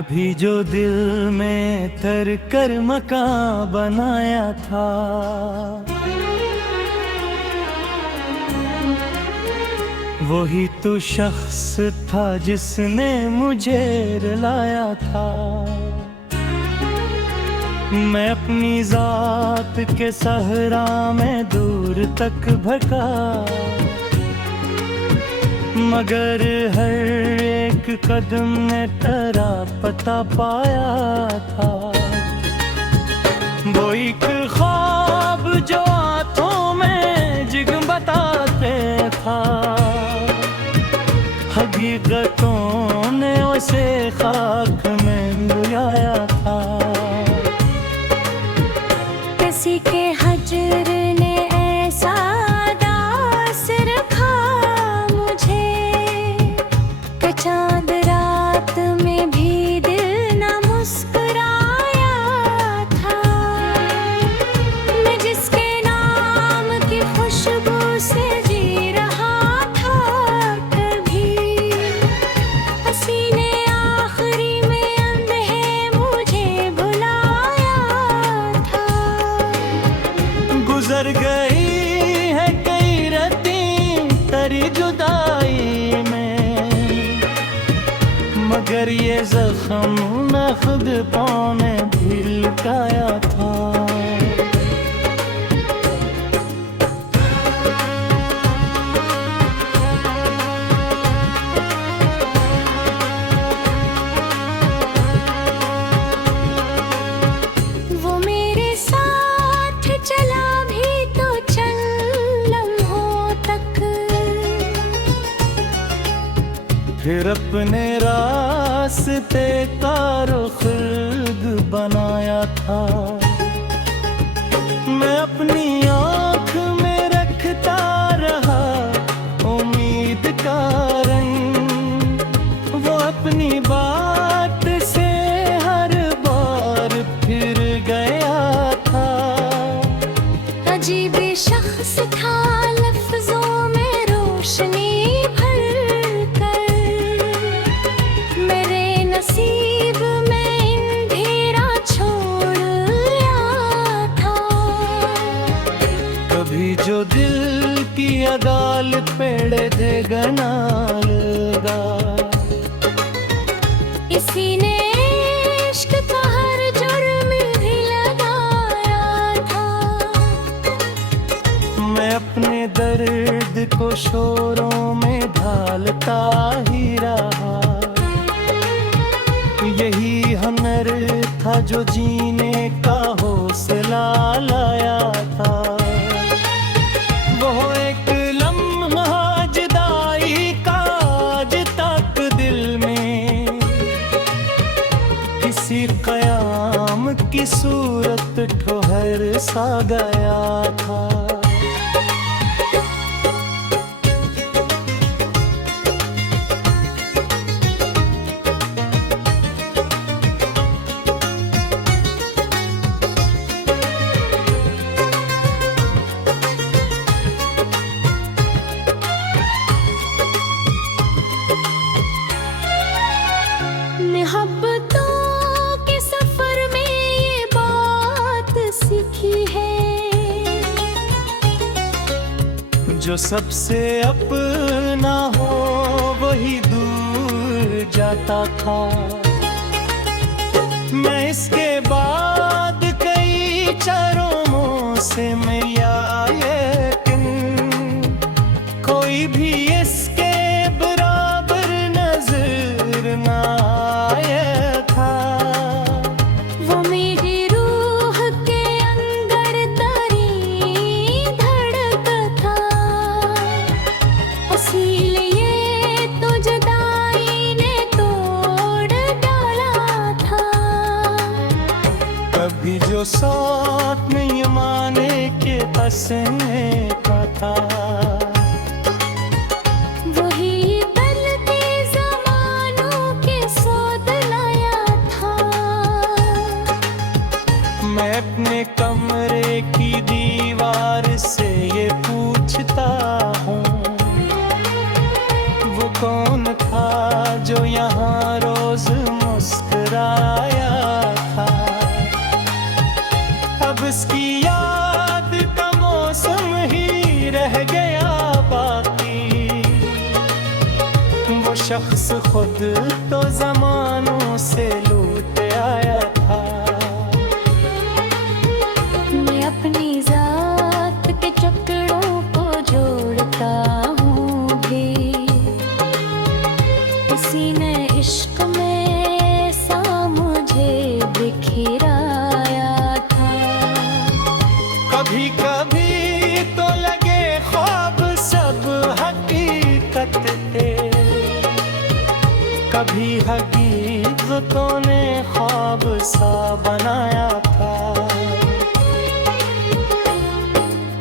कभी जो दिल में तर कर मकान बनाया था, वही तो शख्स था जिसने मुझे रुलाया था। मैं अपनी जात के सहरा में दूर तक भटका, मगर हर एक कदम ने तेरा पता पाया था। वो एक ख्वाब जो आंखों में जगमगाते था, हकीकतों ने उसे खाक में मिलाया था। किसी के हजर ने ऐसा दास रखा मुझे कि चांद रात में भी दिल न मुस्कुराया था। मैं जिसके नाम की खुशबू से जी रहा था, कभी पसीने आखिरी में अंधे मुझे भुलाया था। गुजर गई है कई रातें तेरी जुदाई में, मगर ये जख्म मैं खुद पाँव में भी लुटाया था। वो मेरे साथ चला भी तो चंद लम्हों तक, फिर अपने रास्ते का रुख खुद बनाया था। मैं अपनी आँख में रखता रहा उम्मीद का रंग, वो अपनी बात से हर बार फिर गया था। अजीब शख्स था लफ्जों में रोशनी भर कर, मेरे नसीब में अंधेरा छोड़ आया था। कभी जो दिल की अदालत पेड़ दे गना लगा, इसी ने इश्क का हर जुर्म भी लगाया था। मैं अपने दर्द को शोरों में ढालता ही रहा। यही हुनर था जो जीने का हौसला लाया था। वो एक लम्हा जुदाई का आज तक दिल में किसी कयाम की सूरत ठोहर सा गया था। मोहब्बतों के सफर में ये बात सीखी है, जो सबसे अपना हो वही दूर जाता था। मैं इसके बाद कई चरमों से मिला, लेकिन कोई भी इसके बराबर नजर ना आया था। वो मेरी रूह के अंदर तरी धड़क था, इसीलिए तो जुदाई ने तोड़ डाला था। कभी जो साथ नहीं माने के हंसने का था, वही बदलते ज़मानों के सोच लाया था। मैं अपने कमरे की दीवार से ये पूछता हूँ, वो कौन था जो यहाँ रोज मुस्कुरा शख्स खुद तो जमानों से लूट आया था। मैं अपनी जात के चक्रों को जोड़ता हूँ भी, किसी ने इश्क में सा मुझे बिखराया था। कभी कभी तो लगे ख्वाब सब हकीकत थे, कभी हकीकतों ने ख्वाब सा बनाया था।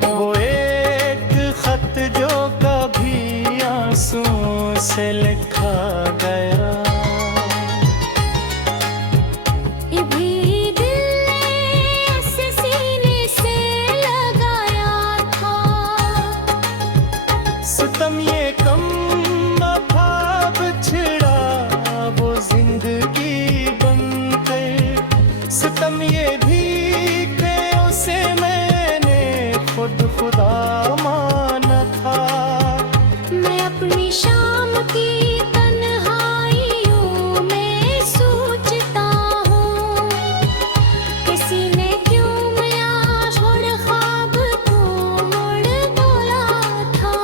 वो एक खत जो कभी आंसुओं से लिखा गया, ये भी दिल ने ऐसे सीने से लगाया था। सितम ये कम वफा बिछड़ा वो जिंदगी बनकर, सितम ये भी कि उसे मैंने खुद खुदा माना था। मैं अपनी शाम की तन्हाइयों में सोचता हूँ, किसी ने क्यों मेरा छोड़ ख्वाब को मोड़ बोला था।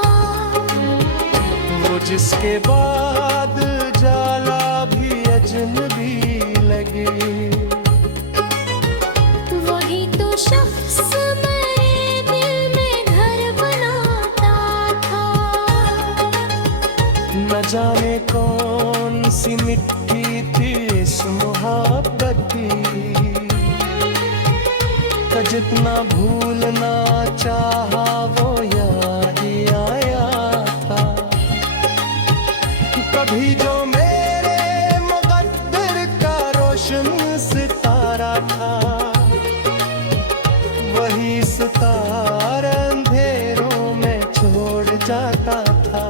वो जिसके बाद जाला भी अजनबी लगे, वही तो शख्स मेरे दिल में घर बनाता था। न जाने कौन सी मिट्टी थी इस मोहब्बत की, का जितना भूलना चाहा वो याद ही आया था। कभी जो मेरे मुक़द्दर का रोशन सितारा था, वही सितारा अंधेरों में छोड़ जाता था।